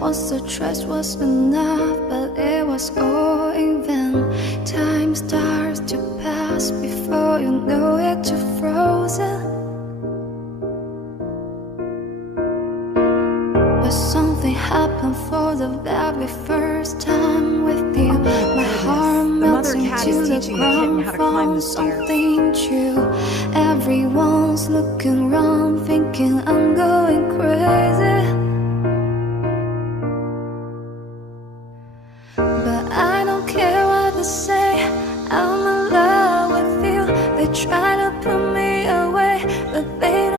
Once the trust was enough, but it was all in vain. Time starts to pass before you know it, you're frozen. But something happened for the very first time with you. My heart melts into the ground from something true. Everyone's looking around,